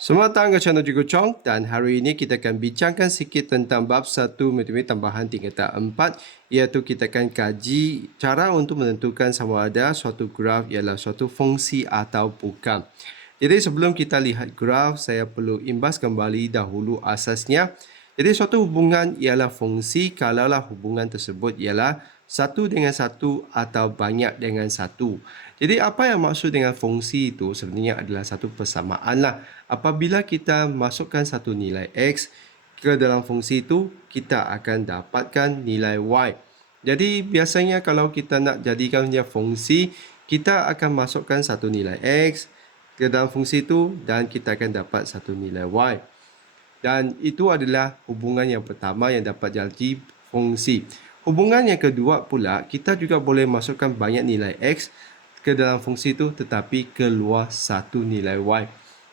Selamat datang ke channel Cikgu Chong dan hari ini kita akan bincangkan sikit tentang bab 1 matematik tambahan tingkatan 4 iaitu kita akan kaji cara untuk menentukan sama ada suatu graf ialah suatu fungsi atau bukan. Jadi sebelum kita lihat graf, saya perlu imbas kembali dahulu asasnya. Jadi suatu hubungan ialah fungsi kalaulah hubungan tersebut ialah satu dengan satu atau banyak dengan satu. Jadi apa yang maksud dengan fungsi itu sebenarnya adalah satu persamaan lah. Apabila kita masukkan satu nilai X ke dalam fungsi itu, kita akan dapatkan nilai Y. Jadi biasanya kalau kita nak jadikan dia fungsi, kita akan masukkan satu nilai X ke dalam fungsi itu dan kita akan dapat satu nilai Y. Dan itu adalah hubungan yang pertama yang dapat jadi fungsi. Hubungan yang kedua pula, kita juga boleh masukkan banyak nilai X ke dalam fungsi itu tetapi keluar satu nilai Y.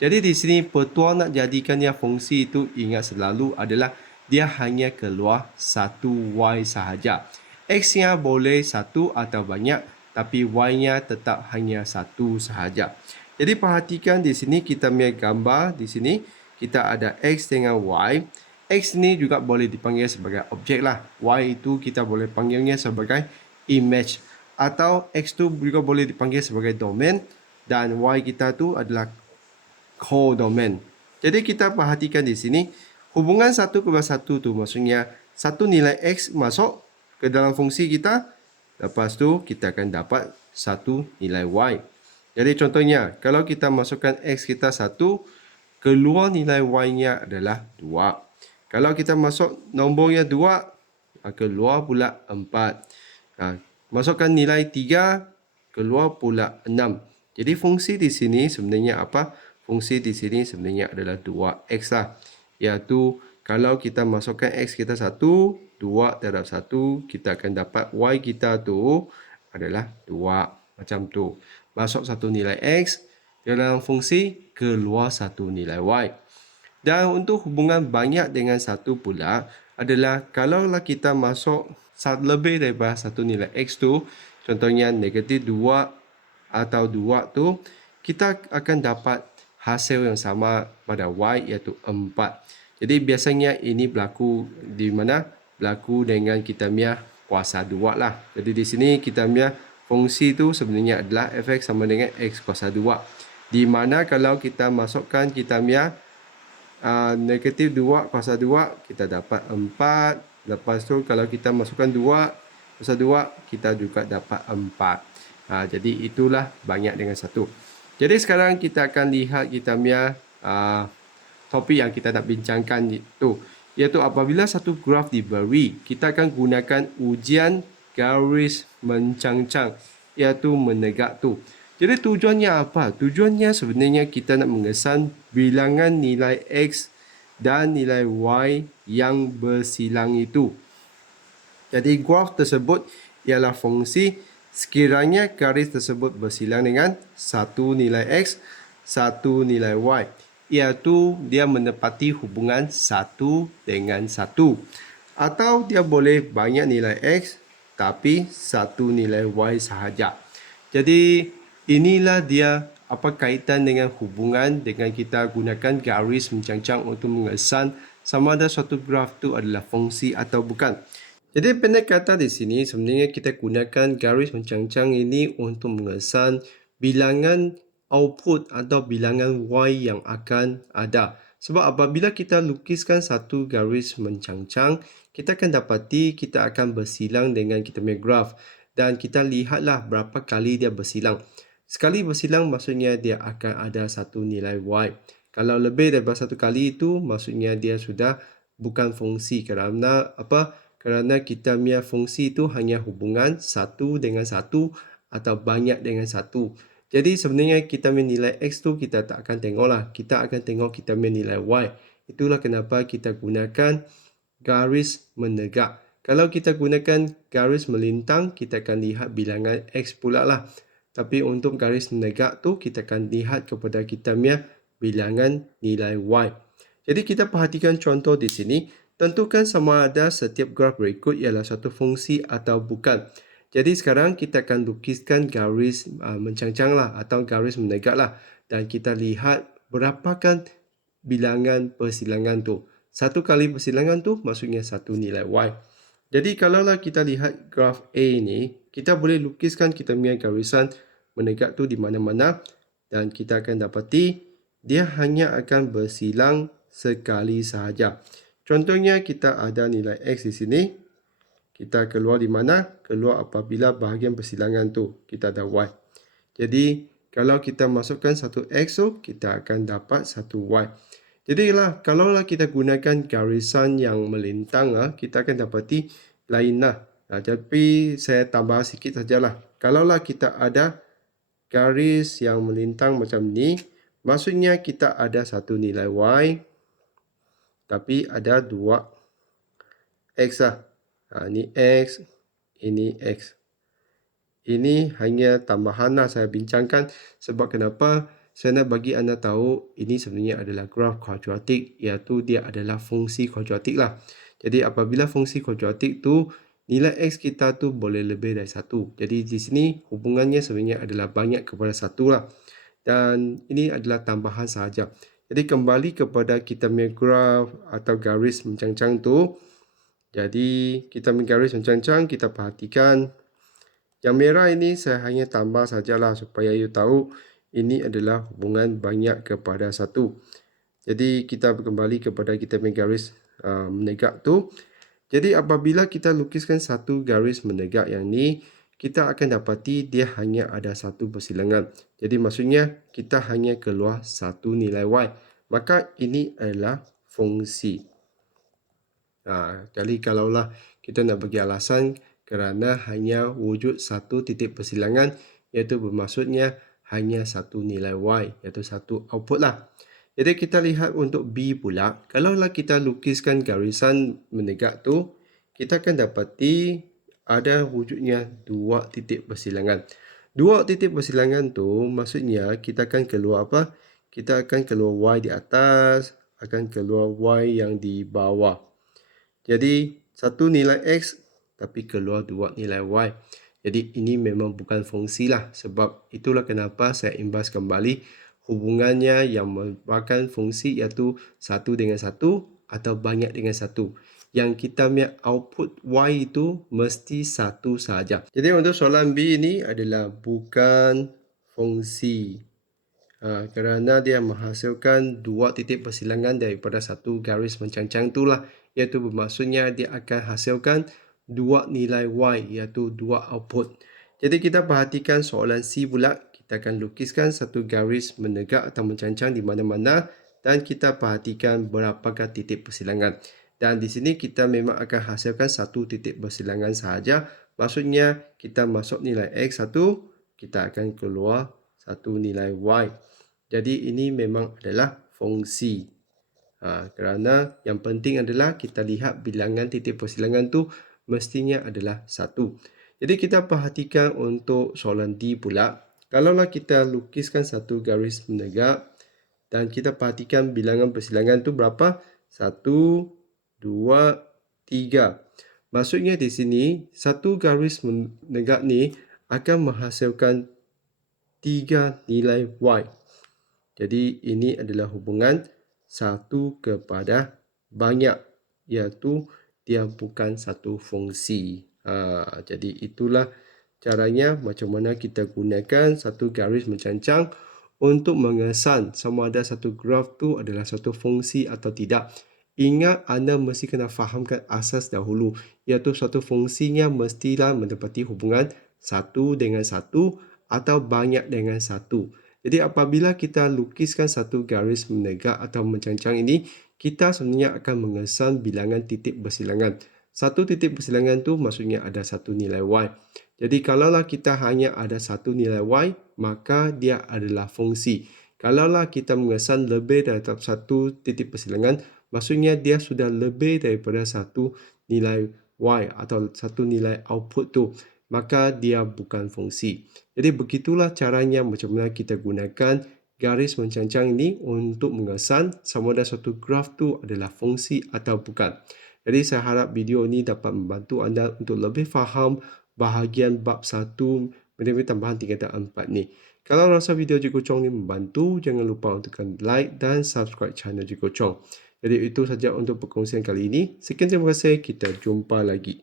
Jadi di sini petua nak jadikan dia fungsi itu ingat selalu adalah dia hanya keluar satu Y sahaja. X-nya boleh satu atau banyak tapi Y-nya tetap hanya satu sahaja. Jadi perhatikan di sini kita punya gambar di sini kita ada X dengan Y. X ni juga boleh dipanggil sebagai objek lah. Y itu kita boleh panggilnya sebagai image. Atau X tu juga boleh dipanggil sebagai domain dan Y kita tu adalah codomain. Jadi kita perhatikan di sini hubungan 1/1 tu maksudnya satu nilai X masuk ke dalam fungsi kita, lepas tu kita akan dapat satu nilai Y. Jadi contohnya kalau kita masukkan X kita 1, keluar nilai Y-nya adalah 2. Kalau kita masuk nombornya 2, keluar pula 4. Masukkan nilai 3, keluar pula 6. Jadi fungsi di sini sebenarnya apa? Fungsi di sini sebenarnya adalah 2X lah. Iaitu kalau kita masukkan X kita 1, 2 terhadap 1, kita akan dapat Y kita tu adalah 2. Macam tu. Masuk satu nilai X dalam fungsi, keluar satu nilai Y. Dan untuk hubungan banyak dengan satu pula adalah kalaulah kita masuk lebih daripada satu nilai X tu, contohnya negatif 2 atau 2 tu, kita akan dapat hasil yang sama pada Y iaitu 4. Jadi biasanya ini berlaku di mana? Berlaku dengan kita punya kuasa 2 lah. Jadi di sini kita punya fungsi tu sebenarnya adalah f(x) sama dengan X kuasa 2. Di mana kalau kita masukkan kita punya negatif 2 kuasa 2, kita dapat 4. Lepas tu kalau kita masukkan 2 kuasa 2, kita juga dapat 4. Jadi itulah banyak dengan satu. Jadi sekarang kita akan lihat kita punya topik yang kita nak bincangkan itu. Iaitu apabila satu graf diberi, kita akan gunakan ujian garis mencangcang. Iaitu menegak tu. Jadi tujuannya apa? Tujuannya sebenarnya kita nak mengesan bilangan nilai X dan nilai Y yang bersilang itu. Jadi graf tersebut ialah fungsi sekiranya garis tersebut bersilang dengan satu nilai X, satu nilai Y. Iaitu dia menepati hubungan satu dengan satu. Atau dia boleh banyak nilai X tapi satu nilai Y sahaja. Jadi inilah dia apa kaitan dengan hubungan dengan kita gunakan garis mencangcang untuk mengesan sama ada suatu graf tu adalah fungsi atau bukan. Jadi pendek kata di sini sebenarnya kita gunakan garis mencangcang ini untuk mengesan bilangan output atau bilangan Y yang akan ada. Sebab apabila kita lukiskan satu garis mencangcang, kita akan dapati kita akan bersilang dengan kita punya graf. Dan kita lihatlah berapa kali dia bersilang. Sekali bersilang maksudnya dia akan ada satu nilai Y. Kalau lebih daripada satu kali itu maksudnya dia sudah bukan fungsi. Kerana apa? Kerana kita punya fungsi itu hanya hubungan satu dengan satu atau banyak dengan satu. Jadi sebenarnya kita punya nilai X tu kita tak akan tengoklah. Kita akan tengok kita punya nilai Y. Itulah kenapa kita gunakan garis menegak. Kalau kita gunakan garis melintang, kita akan lihat bilangan X pula lah. Tapi untuk garis menegak tu, kita akan lihat kepada kita punya bilangan nilai Y. Jadi kita perhatikan contoh di sini. Tentukan sama ada setiap graf berikut ialah satu fungsi atau bukan. Jadi sekarang kita akan lukiskan garis mencangcang lah atau garis menegak lah. Dan kita lihat berapakah bilangan persilangan tu. Satu kali persilangan tu maksudnya satu nilai Y. Jadi kalaulah kita lihat graf A ni, kita boleh lukiskan kita punya garisan menegak tu di mana-mana dan kita akan dapati dia hanya akan bersilang sekali sahaja. Contohnya kita ada nilai X di sini. Kita keluar di mana? Keluar apabila bahagian persilangan tu kita ada Y. Jadi kalau kita masukkan satu X tu, kita akan dapat satu Y. Jadi kalaulah kita gunakan garisan yang melintang, kita akan dapati lain lah. Tapi saya tambah sikit sajalah. Kalaulah kita ada garis yang melintang macam ni, maksudnya kita ada satu nilai Y, tapi ada dua X lah. Ini X, ini X. Ini hanya tambahan lah saya bincangkan sebab kenapa saya nak bagi anda tahu ini sebenarnya adalah graf kuadratik, iaitu dia adalah fungsi kuadratik lah. Jadi apabila fungsi kuadratik tu nilai X kita tu boleh lebih dari satu. Jadi di sini hubungannya sebenarnya adalah banyak kepada satu lah. Dan ini adalah tambahan sahaja. Jadi kembali kepada kita punya graf atau garis mencangcang tu. Jadi kita punya garis mencangcang, kita perhatikan yang merah ini saya hanya tambah sajalah supaya you tahu ini adalah hubungan banyak kepada satu. Jadi kita kembali kepada kita punya garis menegak tu. Jadi apabila kita lukiskan satu garis menegak yang ni, kita akan dapati dia hanya ada satu persilangan. Jadi maksudnya kita hanya keluar satu nilai Y. Maka ini adalah fungsi. Jadi kalaulah kita nak bagi alasan kerana hanya wujud satu titik persilangan, iaitu bermaksudnya hanya satu nilai Y, iaitu satu output lah. Jadi kita lihat untuk B pula, kalaulah kita lukiskan garisan menegak tu, kita akan dapati ada wujudnya dua titik persilangan. Dua titik persilangan tu maksudnya kita akan keluar apa? Kita akan keluar Y di atas, akan keluar Y yang di bawah. Jadi satu nilai X tapi keluar dua nilai Y. Jadi ini memang bukan fungsi lah. Sebab itulah kenapa saya imbas kembali hubungannya yang merupakan fungsi iaitu satu dengan satu atau banyak dengan satu. Yang kita punya output Y itu mesti satu sahaja. Jadi untuk soalan B ini adalah bukan fungsi. Kerana dia menghasilkan dua titik persilangan daripada satu garis mencangcang itulah. Iaitu bermaksudnya dia akan hasilkan dua nilai Y, iaitu dua output. Jadi kita perhatikan soalan C pula. Kita akan lukiskan satu garis menegak atau mencangcang di mana-mana dan kita perhatikan berapakah titik persilangan. Dan di sini kita memang akan hasilkan satu titik persilangan sahaja. Maksudnya kita masuk nilai X satu, kita akan keluar satu nilai Y. Jadi ini memang adalah fungsi. Kerana yang penting adalah kita lihat bilangan titik persilangan tu mestinya adalah satu. Jadi kita perhatikan untuk soalan D pula. Kalaulah kita lukiskan satu garis menegak dan kita perhatikan bilangan persilangan tu berapa? 1, 2, 3. Maksudnya di sini satu garis menegak ni akan menghasilkan 3 nilai Y. Jadi ini adalah hubungan satu kepada banyak, iaitu dia bukan satu fungsi. Jadi itulah caranya macam mana kita gunakan satu garis mencangcang untuk mengesan sama ada satu graf tu adalah satu fungsi atau tidak. Ingat anda mesti kena fahamkan asas dahulu, iaitu satu fungsinya mestilah mendapati hubungan satu dengan satu atau banyak dengan satu. Jadi apabila kita lukiskan satu garis menegak atau mencangcang ini, kita sebenarnya akan mengesan bilangan titik persilangan. Satu titik persilangan tu maksudnya ada satu nilai Y. Jadi kalaulah kita hanya ada satu nilai Y, maka dia adalah fungsi. Kalaulah kita mengesan lebih dari satu titik persilangan, maksudnya dia sudah lebih daripada satu nilai Y atau satu nilai output tu. Maka dia bukan fungsi. Jadi begitulah caranya macam mana kita gunakan garis mencangcang ini untuk mengesan sama ada suatu graf tu adalah fungsi atau bukan. Jadi saya harap video ini dapat membantu anda untuk lebih faham bahagian bab 1 matematik tambahan tingkatan 4 ni. Kalau rasa video Cikgu Chong ni membantu, jangan lupa untuk tekan like dan subscribe channel Cikgu Chong. Jadi itu saja untuk perkongsian kali ini. Sekian, terima kasih. Kita jumpa lagi.